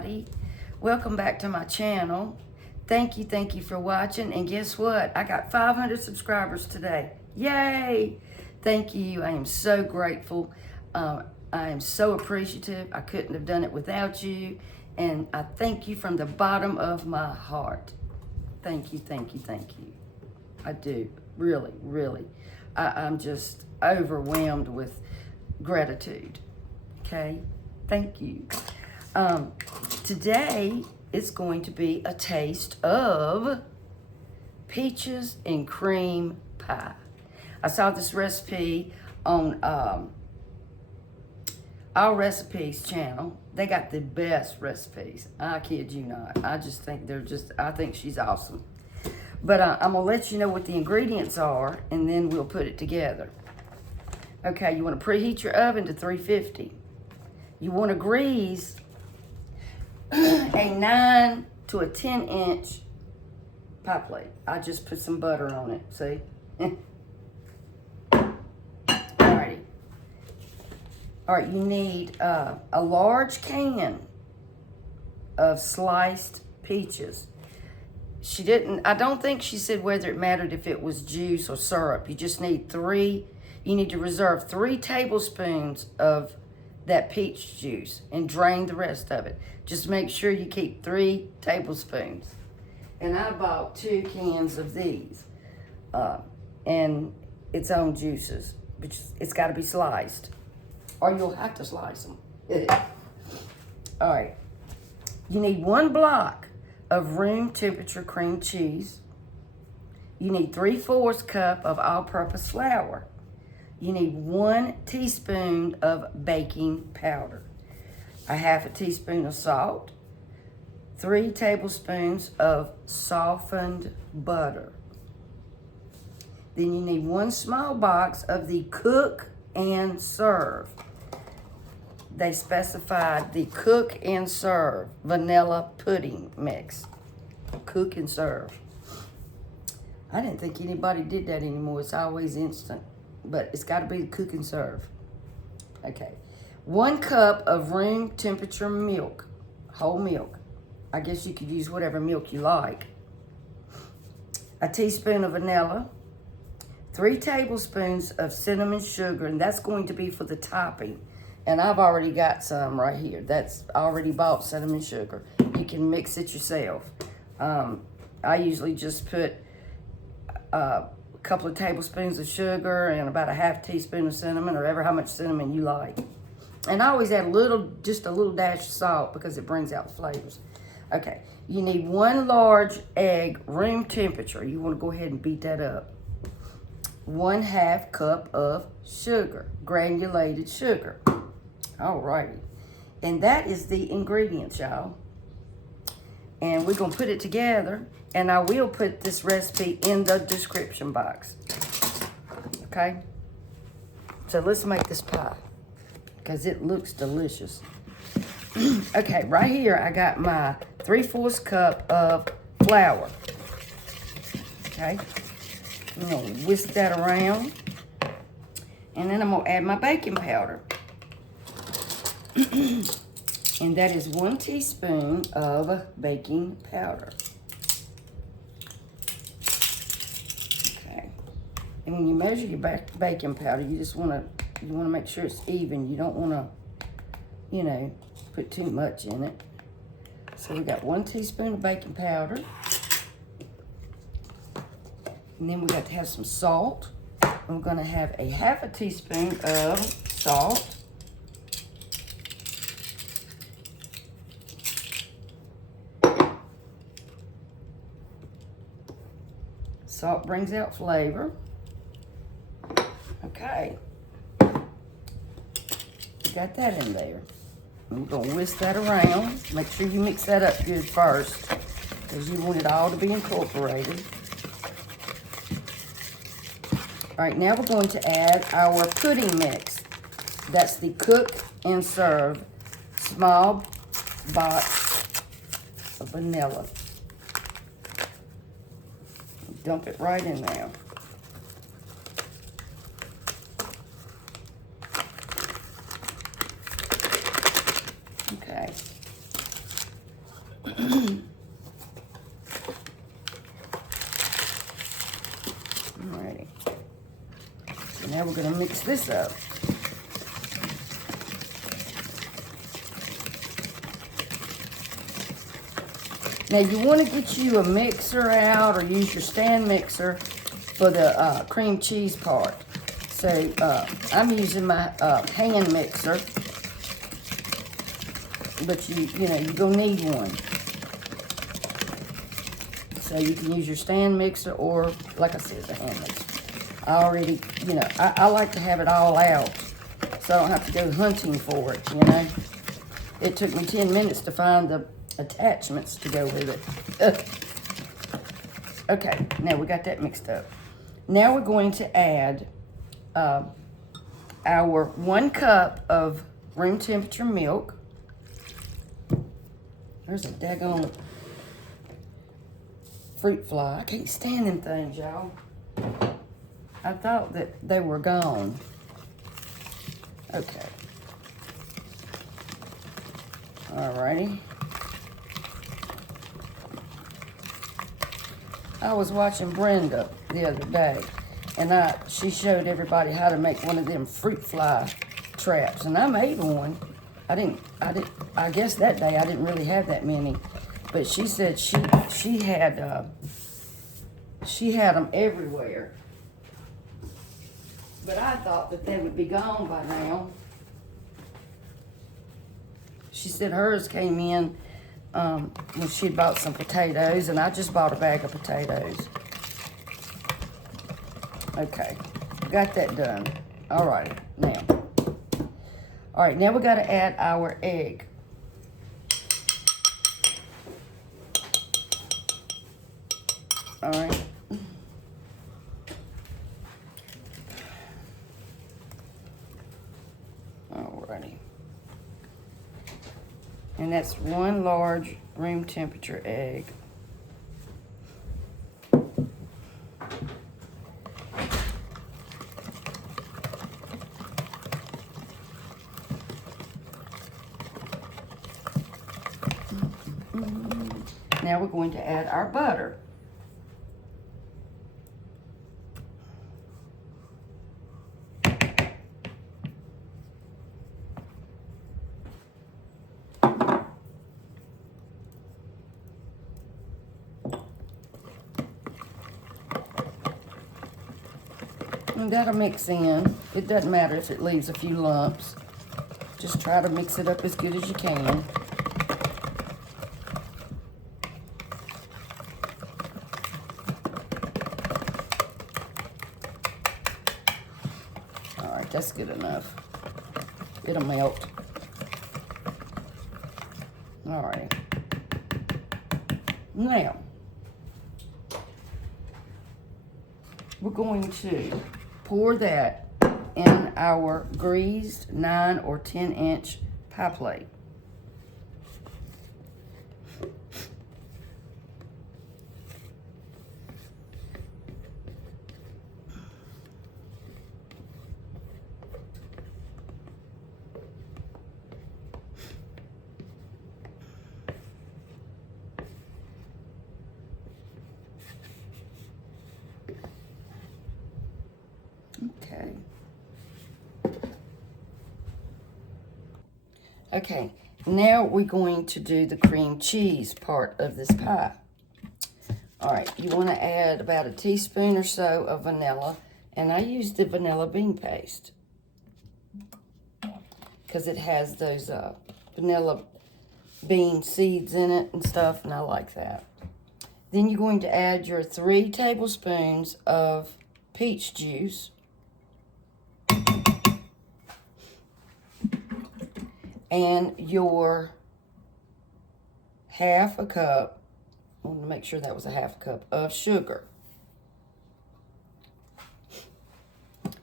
everybody. Welcome back to my channel. Thank you for watching. And guess what? I got 500 subscribers today. Yay! Thank you. I am so grateful. I am so appreciative. I couldn't have done it without you. And I thank you from the bottom of my heart. Thank you. I do. Really. I'm just overwhelmed with gratitude. Okay? Thank you. Today it's going to be a taste of peaches and cream pie. I saw this recipe on Our Recipes channel. They got the best recipes. I kid you not. I just think I think she's awesome. But I'm gonna let you know what the ingredients are, and then we'll put it together. Okay, you want to preheat your oven to 350. You want to grease a 9 to a 10-inch pie plate. I just put some butter on it, see? Alrighty. Alright, you need a large can of sliced peaches. I don't think she said whether it mattered if it was juice or syrup. You just need you need to reserve 3 tablespoons of that peach juice and drain the rest of it. Just make sure you keep 3 tablespoons. And I bought 2 cans of these. And its own juices. But it's got to be sliced. Or you'll have to slice them. Alright. You need 1 block of room temperature cream cheese. You need 3/4 cup of all-purpose flour. You need 1 teaspoon of baking powder, a 1/2 teaspoon of salt, 3 tablespoons of softened butter. Then you need 1 small box of the cook and serve. They specified the cook and serve vanilla pudding mix. Cook and serve. I didn't think anybody did that anymore. It's always instant. But it's got to be the cook and serve. Okay. 1 cup of room temperature milk. Whole milk. I guess you could use whatever milk you like. A teaspoon of vanilla. 3 tablespoons of cinnamon sugar. And that's going to be for the topping. And I've already got some right here. That's already bought cinnamon sugar. You can mix it yourself. I usually just put a couple of tablespoons of sugar and about a 1/2 teaspoon of cinnamon, or ever how much cinnamon you like. And I always add just a little dash of salt because it brings out the flavors. Okay, you need 1 large egg, room temperature. You want to go ahead and beat that up. 1/2 cup of sugar, granulated sugar. Alrighty, and that is the ingredients, y'all. And we're gonna put it together, and I will put this recipe in the description box. Okay? So let's make this pie, because it looks delicious. Okay, right here I got my 3/4 cup of flour. Okay? I'm gonna whisk that around, and then I'm gonna add my baking powder. And that is 1 teaspoon of baking powder. Okay. And when you measure your baking powder, you want to make sure it's even. You don't want to, put too much in it. So we got 1 teaspoon of baking powder. And then we got to have some salt. And we're going to have a 1/2 teaspoon of salt. Salt brings out flavor. Okay. Got that in there. We're going to whisk that around. Make sure you mix that up good first, because you want it all to be incorporated. All right, now we're going to add our pudding mix. That's the cook and serve small box of vanilla. Dump it right in there. Okay. Alrighty. So now we're going to mix this up. Now you want to get you a mixer out or use your stand mixer for the cream cheese part. So I'm using my hand mixer, but you're gonna need one. So you can use your stand mixer or, like I said, the hand mixer. I already, I like to have it all out, so I don't have to go hunting for it. It took me 10 minutes to find the attachments to go with it. Okay, now we got that mixed up. Now we're going to add our 1 cup of room temperature milk. There's a daggone fruit fly. I can't stand them things, y'all. I thought that they were gone. Okay. Alrighty. I was watching Brenda the other day, and she showed everybody how to make one of them fruit fly traps, and I made one. I guess that day I didn't really have that many, but she said she had them everywhere. But I thought that they would be gone by now. She said hers came in when she bought some potatoes, and I just bought a bag of potatoes. Okay, got that done. All right, now. All right, now we got to add our egg. All right. Alrighty. And that's 1 large room temperature egg. Now we're going to add our butter. And that'll mix in. It doesn't matter if it leaves a few lumps. Just try to mix it up as good as you can. All right, that's good enough. It'll melt. All right. Now, we're going to pour that in our greased 9 or 10-inch pie plate. Okay. Okay, now we're going to do the cream cheese part of this pie. All right, you want to add about a teaspoon or so of vanilla, and I use the vanilla bean paste because it has those vanilla bean seeds in it and stuff, and I like that. Then you're going to add your 3 tablespoons of peach juice. And your 1/2 cup, I want to make sure that was a 1/2 cup of sugar.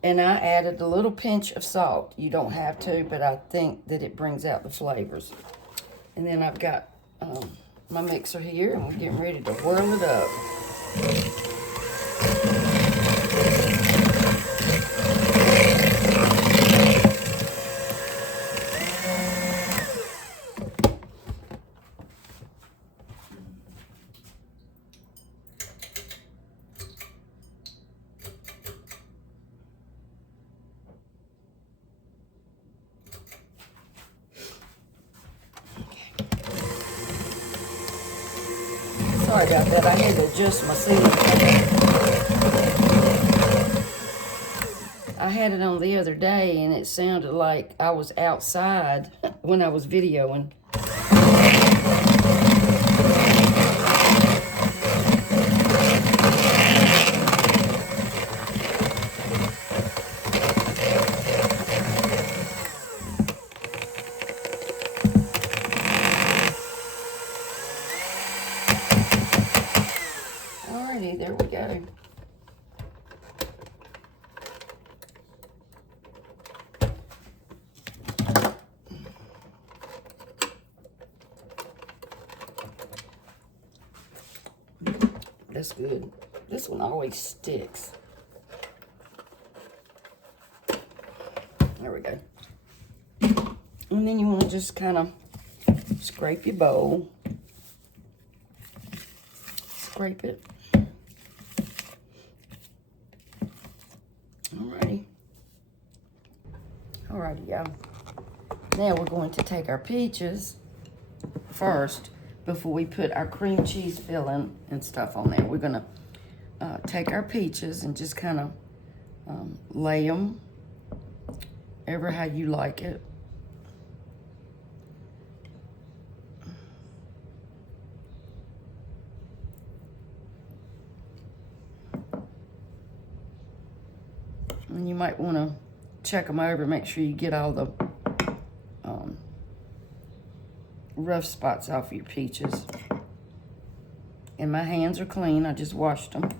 And I added a little pinch of salt. You don't have to, but I think that it brings out the flavors. And then I've got my mixer here, and we're getting ready to whirl it up. Sorry about that. I had to adjust my seat. I had it on the other day, and it sounded like I was outside when I was videoing. Alrighty, there we go. That's good. This one always sticks. There we go. And then you want to just kind of scrape your bowl. Scrape it. Alrighty. Alrighty, y'all. Now we're going to take our peaches first before we put our cream cheese filling and stuff on there. We're going to take our peaches and just kind of lay them ever how you like it. And you might want to check them over, make sure you get all the rough spots off your peaches. And my hands are clean, I just washed them.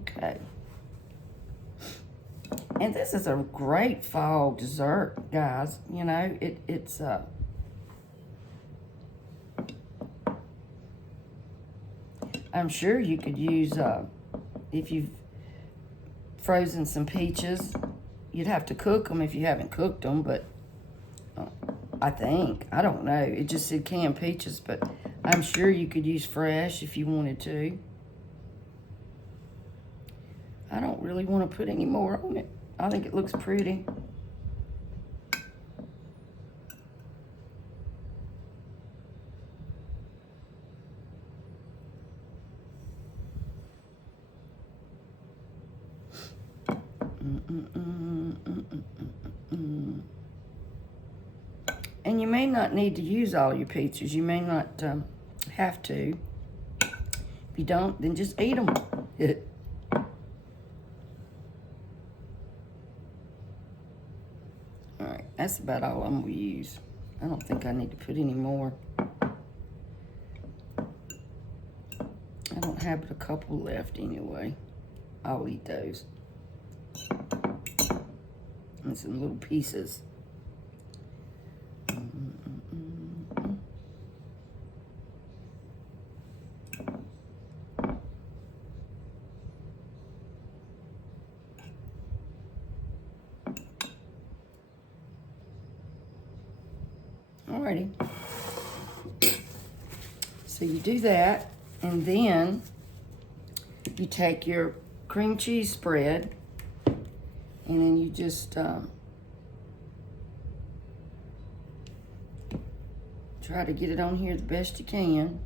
Okay. And this is a great fall dessert, guys. You know, it's I'm sure you could use if you've frozen some peaches, you'd have to cook them if you haven't cooked them, but I don't know, it just said canned peaches, but I'm sure you could use fresh if you wanted to. I don't really want to put any more on it. I think it looks pretty. And you may not need to use all your peaches. You may not have to. If you don't, then just eat them. Alright, that's about all I'm going to use. I don't think I need to put any more. I don't have but a couple left anyway. I'll eat those. And some little pieces. Alrighty. So you do that, and then you take your cream cheese spread, and then you just try to get it on here the best you can.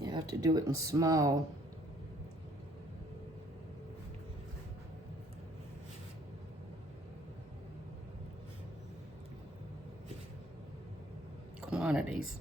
You have to do it in small quantities.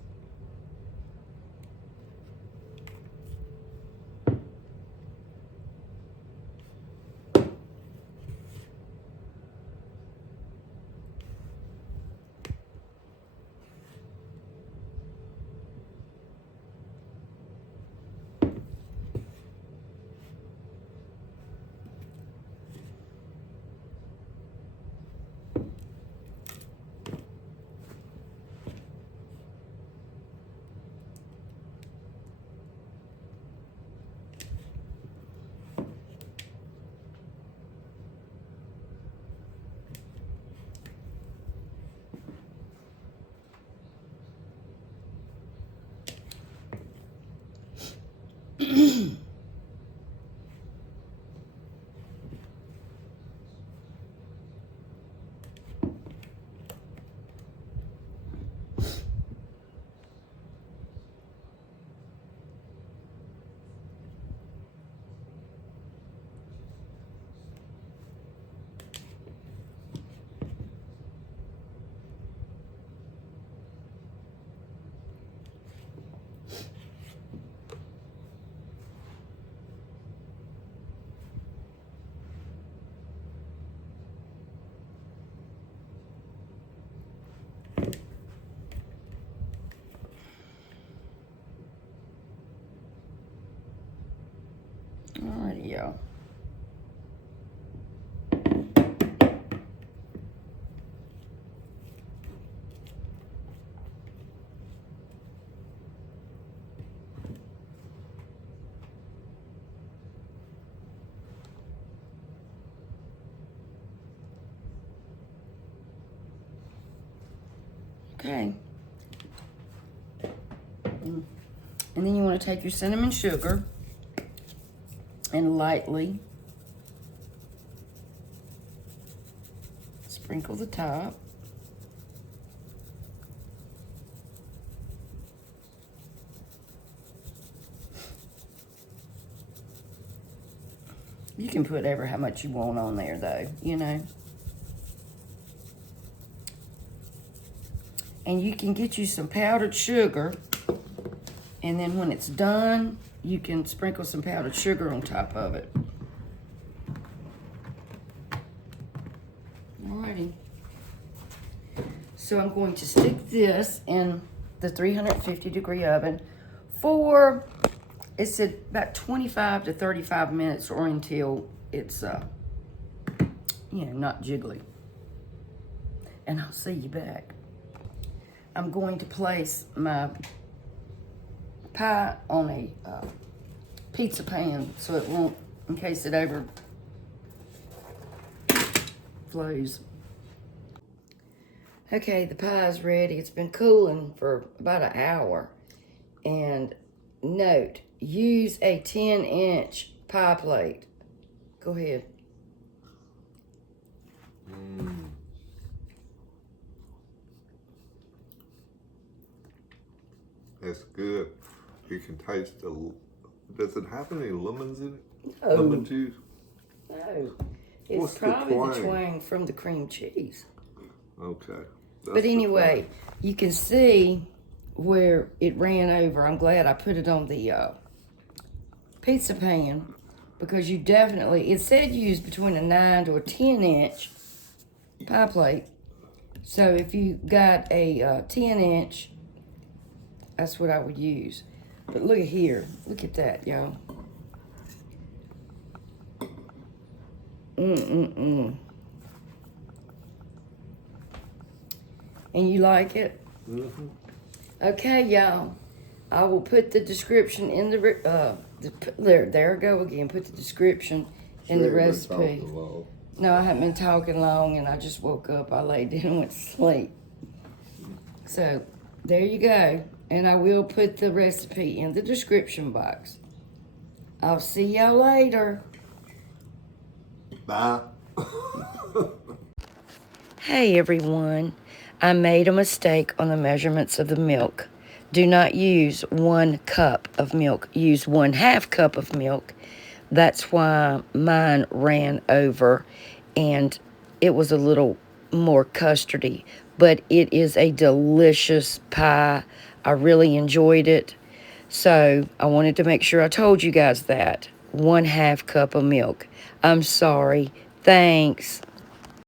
Alrighty, y'all. Okay. And then you want to take your cinnamon sugar and lightly sprinkle the top. You can put ever how much you want on there though, you know. And you can get you some powdered sugar, and then when it's done, you can sprinkle some powdered sugar on top of it. Alrighty. So I'm going to stick this in the 350-degree oven for, it said about 25 to 35 minutes, or until it's, you know, not jiggly. And I'll see you back. I'm going to place my pie on a pizza pan so it won't, in case it overflows. Okay, the pie is ready. It's been cooling for about an hour. And note, use a 10-inch pie plate. Go ahead. That's good. You can taste the. Does it have any lemons in it? No. Lemon juice? No. It's What's the probably the twang? twang from the cream cheese. Okay. That's But the anyway, you can see where it ran over. I'm glad I put it on the pizza pan, because you definitely, it said use between a 9 to a 10-inch pie plate. So if you got a 10-inch, that's what I would use. But look at here. Look at that, y'all. And you like it? Mm-hmm. Okay, y'all. I will put the description in the there I go again. Put the description in the recipe. No, I haven't been talking long, and I just woke up. I laid down and went to sleep. So there you go. And I will put the recipe in the description box. I'll see y'all later. Bye. Hey everyone, I made a mistake on the measurements of the milk. Do not use 1 cup of milk. Use 1/2 cup of milk. That's why mine ran over and it was a little more custardy. But it is a delicious pie. I really enjoyed it. So I wanted to make sure I told you guys that. 1/2 cup of milk. I'm sorry. Thanks.